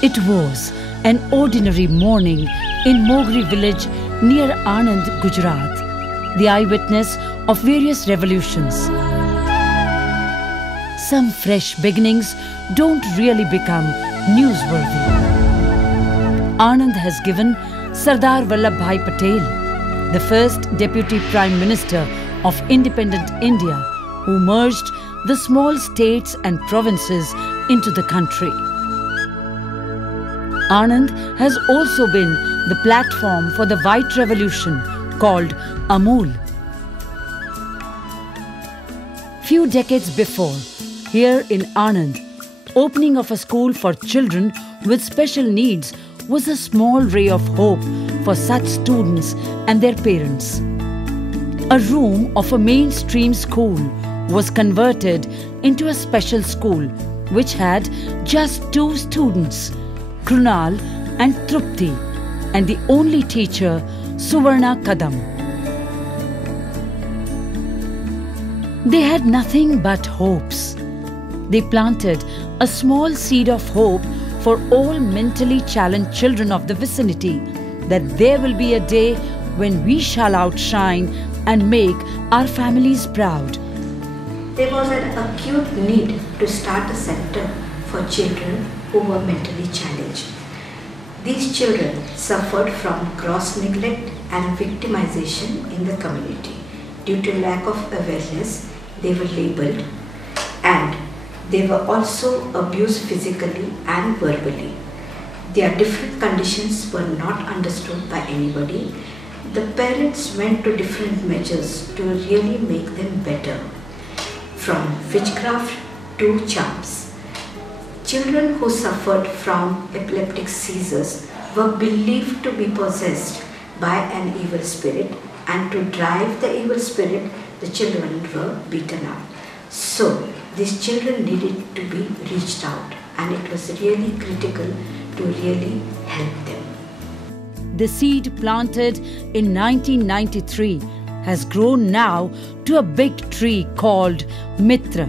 It was an ordinary morning in Mogri village near Anand, Gujarat, the eyewitness of various revolutions. Some fresh beginnings don't really become newsworthy. Anand has given Sardar Vallabhbhai Patel, the first Deputy Prime Minister of independent India, who merged the small states and provinces into the country. Anand has also been the platform for the White Revolution called Amul. Few decades before, here in Anand, opening of a school for children with special needs was a small ray of hope for such students and their parents. A room of a mainstream school was converted into a special school which had just 2 students, Krunal and Trupti, and the only teacher, Suvarna Kadam. They had nothing but hopes. They planted a small seed of hope for all mentally challenged children of the vicinity, that there will be a day when we shall outshine and make our families proud. There was an acute need to start a center for children who were mentally challenged. These children suffered from gross neglect and victimization in the community. Due to lack of awareness, they were labeled and they were also abused physically and verbally. Their different conditions were not understood by anybody. The parents went to different measures to really make them better, from witchcraft to charms. Children who suffered from epileptic seizures were believed to be possessed by an evil spirit, and to drive the evil spirit, the children were beaten up. So, these children needed to be reached out, and it was really critical to really help them. The seed planted in 1993 has grown now to a big tree called Mitra.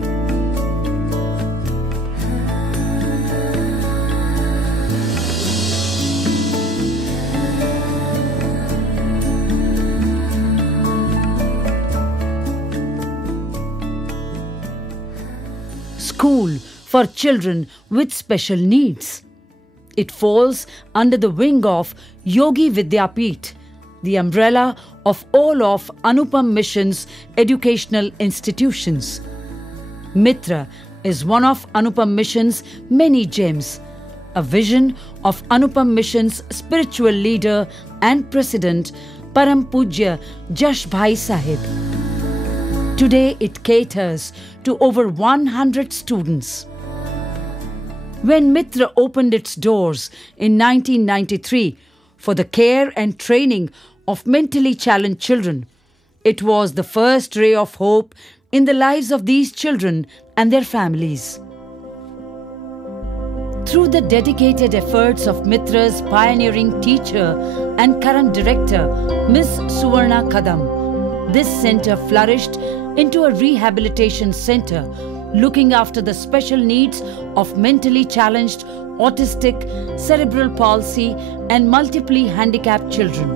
School for children with special needs. It falls under the wing of Yogi Vidyapeeth, the umbrella of all of Anoopam Mission's educational institutions. Mitra is one of Anoopam Mission's many gems, a vision of Anoopam Mission's spiritual leader and president, Param Pujya Jash Bhai Saheb. Today it caters to over 100 students. When Mitra opened its doors in 1993 for the care and training of mentally challenged children, it was the first ray of hope in the lives of these children and their families. Through the dedicated efforts of Mitra's pioneering teacher and current director, Ms. Suvarna Kadam, this center flourished into a rehabilitation center looking after the special needs of mentally challenged, autistic, cerebral palsy and multiply handicapped children.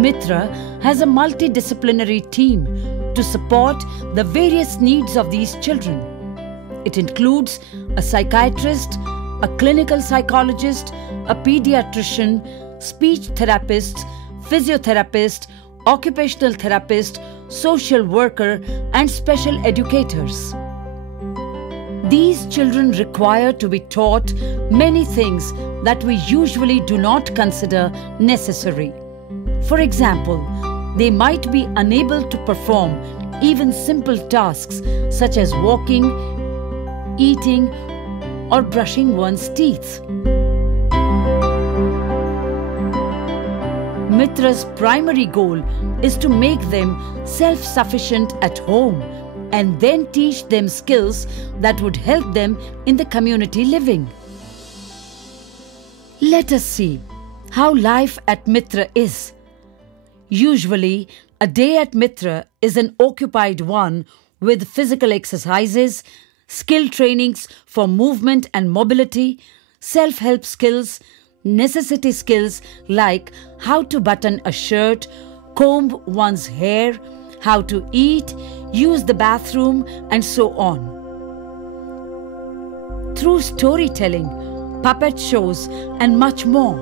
Mitra has a multidisciplinary team to support the various needs of these children. It includes a psychiatrist, a clinical psychologist, a pediatrician, speech therapist, physiotherapist, occupational therapist, social worker, and special educators. These children require to be taught many things that we usually do not consider necessary. For example, they might be unable to perform even simple tasks such as walking, eating, or brushing one's teeth. Mitra's primary goal is to make them self-sufficient at home and then teach them skills that would help them in the community living. Let us see how life at Mitra is. Usually, A day at Mitra is an occupied one with physical exercises, skill trainings for movement and mobility, self-help skills, necessity skills like how to button a shirt, comb one's hair, how to eat, use the bathroom, and so on. Through storytelling, puppet shows, and much more,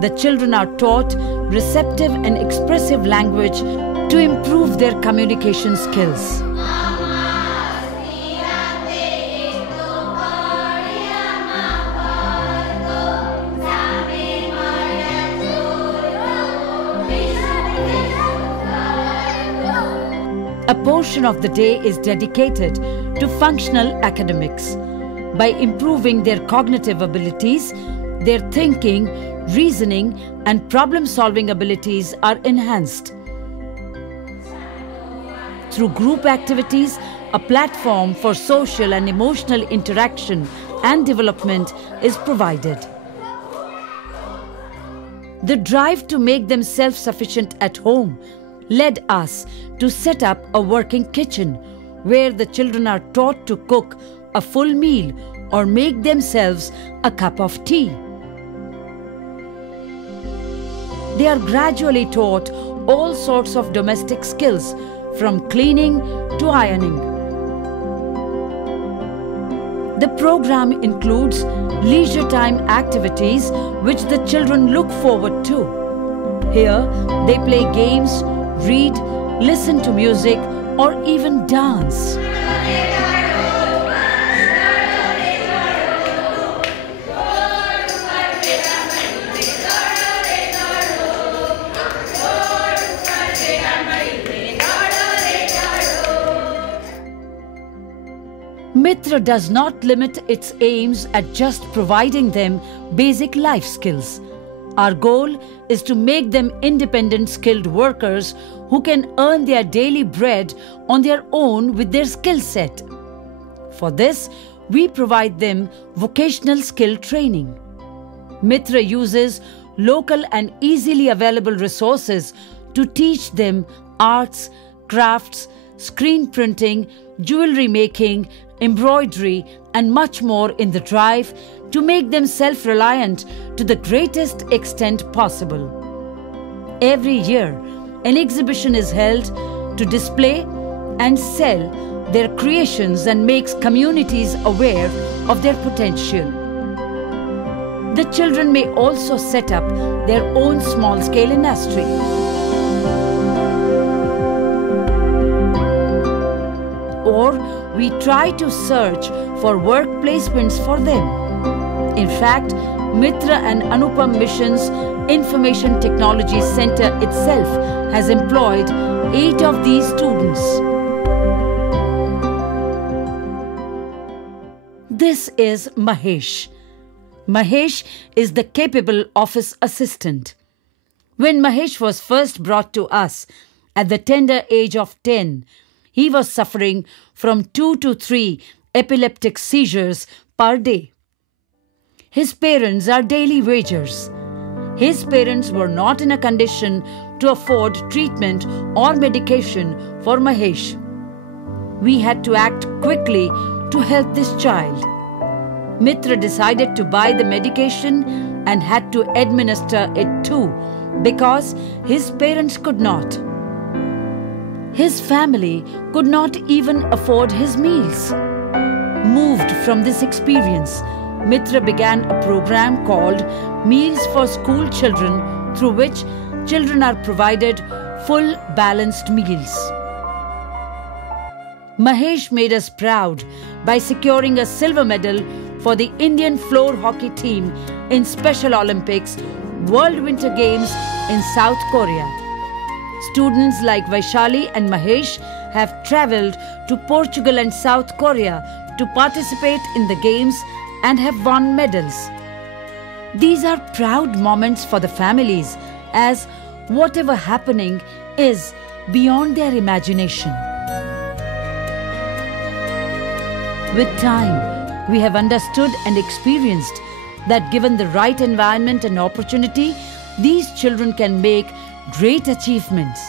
the children are taught receptive and expressive language to improve their communication skills. A portion of the day is dedicated to functional academics. By improving their cognitive abilities, their thinking, reasoning, and problem-solving abilities are enhanced. Through group activities, a platform for social and emotional interaction and development is provided. The drive to make them self-sufficient at home led us to set up a working kitchen where the children are taught to cook a full meal or make themselves a cup of tea. They are gradually taught all sorts of domestic skills, from cleaning to ironing. The program includes leisure time activities which the children look forward to. Here, they play games, read, listen to music, or even dance. Mitra does not limit its aims at just providing them basic life skills. Our goal is to make them independent skilled workers who can earn their daily bread on their own with their skill set. For this, we provide them vocational skill training. Mitra uses local and easily available resources to teach them arts, crafts, screen printing, jewelry making, embroidery, and much more in the drive to make them self-reliant to the greatest extent possible. Every year, an exhibition is held to display and sell their creations and makes communities aware of their potential. The children may also set up their own small-scale industry. Or we try to search for work placements for them. In fact, Mitra and Anoopam Mission's Information Technology Center itself has employed 8 of these students. This is Mahesh. Mahesh is the capable office assistant. When Mahesh was first brought to us at the tender age of 10, he was suffering from 2 to 3 epileptic seizures per day. His parents are daily wagers. His parents were not in a condition to afford treatment or medication for Mahesh. We had to act quickly to help this child. Mitra decided to buy the medication and had to administer it too because his parents could not. His family could not even afford his meals. Moved from this experience, Mitra began a program called Meals for School Children, through which children are provided full balanced meals. Mahesh made us proud by securing a silver medal for the Indian floor hockey team in Special Olympics World Winter Games in South Korea. Students like Vaishali and Mahesh have travelled to Portugal and South Korea to participate in the games and have won medals. These are proud moments for the families, as whatever happening is beyond their imagination. With time, we have understood and experienced that given the right environment and opportunity, these children can make great achievements.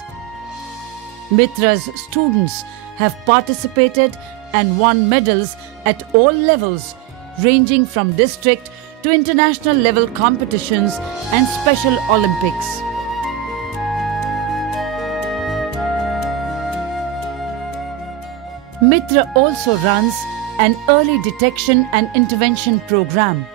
Mitra's students have participated and won medals at all levels, ranging from district to international level competitions and Special Olympics. Mitra also runs an early detection and intervention program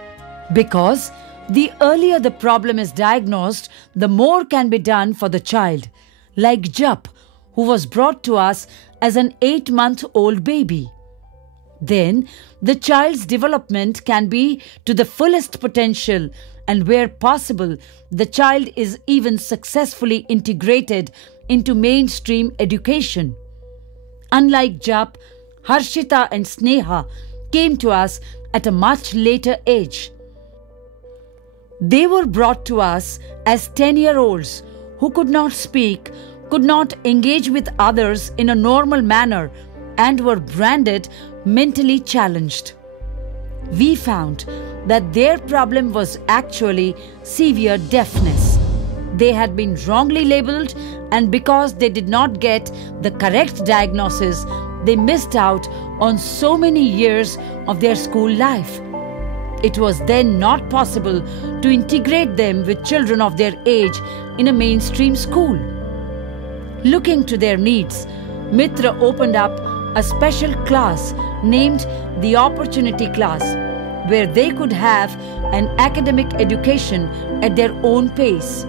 because the earlier the problem is diagnosed, the more can be done for the child, like Jap, who was brought to us as an 8-month-old baby. Then, the child's development can be to the fullest potential, and where possible, the child is even successfully integrated into mainstream education. Unlike Jap, Harshita and Sneha came to us at a much later age. They were brought to us as 10-year-olds who could not speak, could not engage with others in a normal manner, and were branded mentally challenged. We found that their problem was actually severe deafness. They had been wrongly labelled, and because they did not get the correct diagnosis, they missed out on so many years of their school life. It was then not possible to integrate them with children of their age in a mainstream school. Looking to their needs, Mitra opened up a special class named the Opportunity Class, where they could have an academic education at their own pace.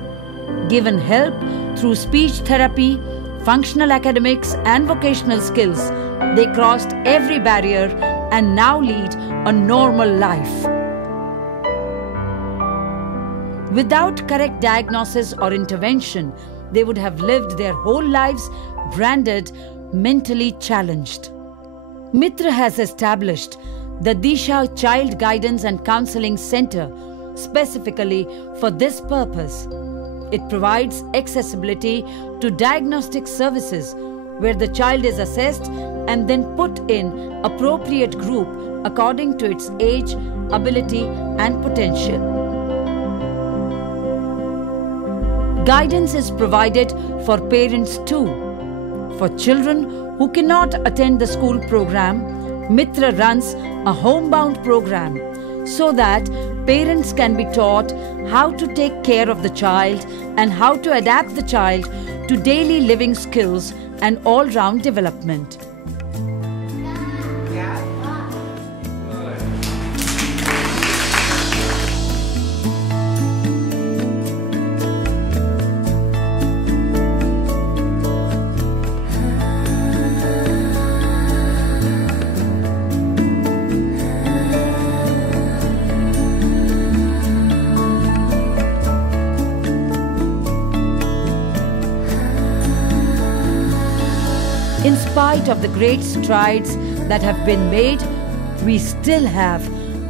Given help through speech therapy, functional academics and vocational skills, they crossed every barrier and now lead a normal life. Without correct diagnosis or intervention, they would have lived their whole lives branded mentally challenged. Mitra has established the Disha Child Guidance and Counseling Center specifically for this purpose. It provides accessibility to diagnostic services where the child is assessed and then put in appropriate group according to its age, ability and potential. Guidance is provided for parents too. For children who cannot attend the school program, Mitra runs a homebound program so that parents can be taught how to take care of the child and how to adapt the child to daily living skills and all-round development. In spite of the great strides that have been made, we still have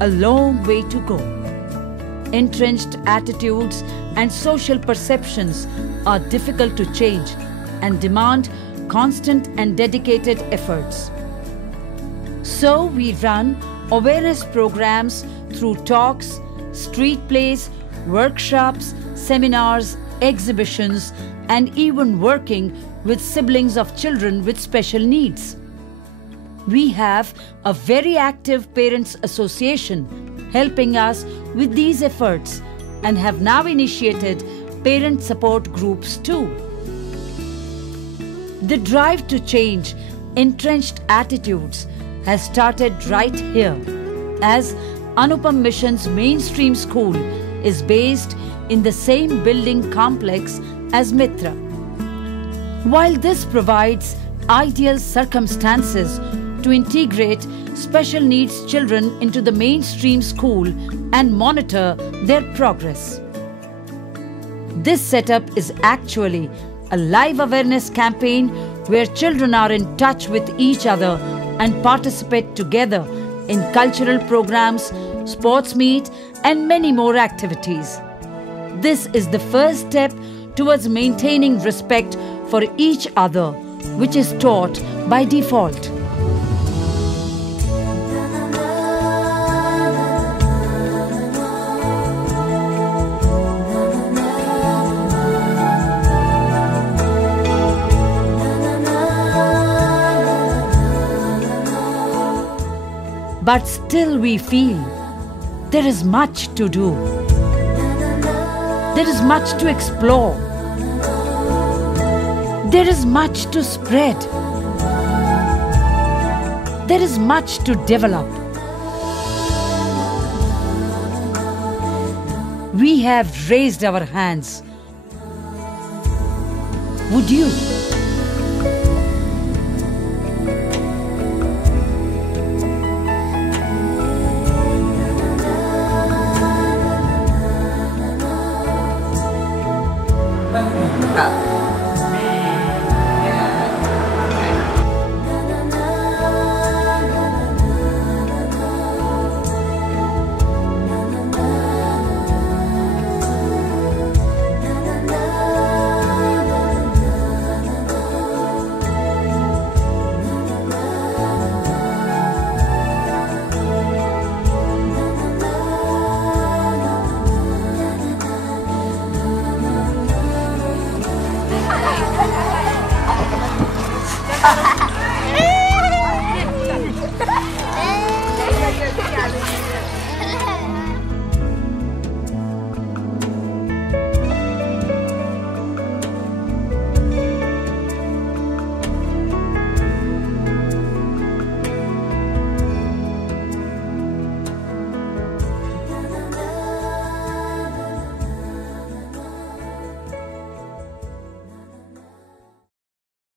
a long way to go. Entrenched attitudes and social perceptions are difficult to change and demand constant and dedicated efforts. So we run awareness programs through talks, street plays, workshops, seminars, exhibitions, and even working with siblings of children with special needs. We have a very active Parents Association helping us with these efforts and have now initiated parent support groups too. The drive to change entrenched attitudes has started right here, as Anoopam Mission's mainstream school is based in the same building complex as Mitra. While this provides ideal circumstances to integrate special needs children into the mainstream school and monitor their progress. This setup is actually a live awareness campaign where children are in touch with each other and participate together in cultural programs, sports meet, and many more activities. This is the first step towards maintaining respect for each other, which is taught by default. but still we feel there is much to do. There is much to explore. There is much to spread. There is much to develop. We have raised our hands. Would you?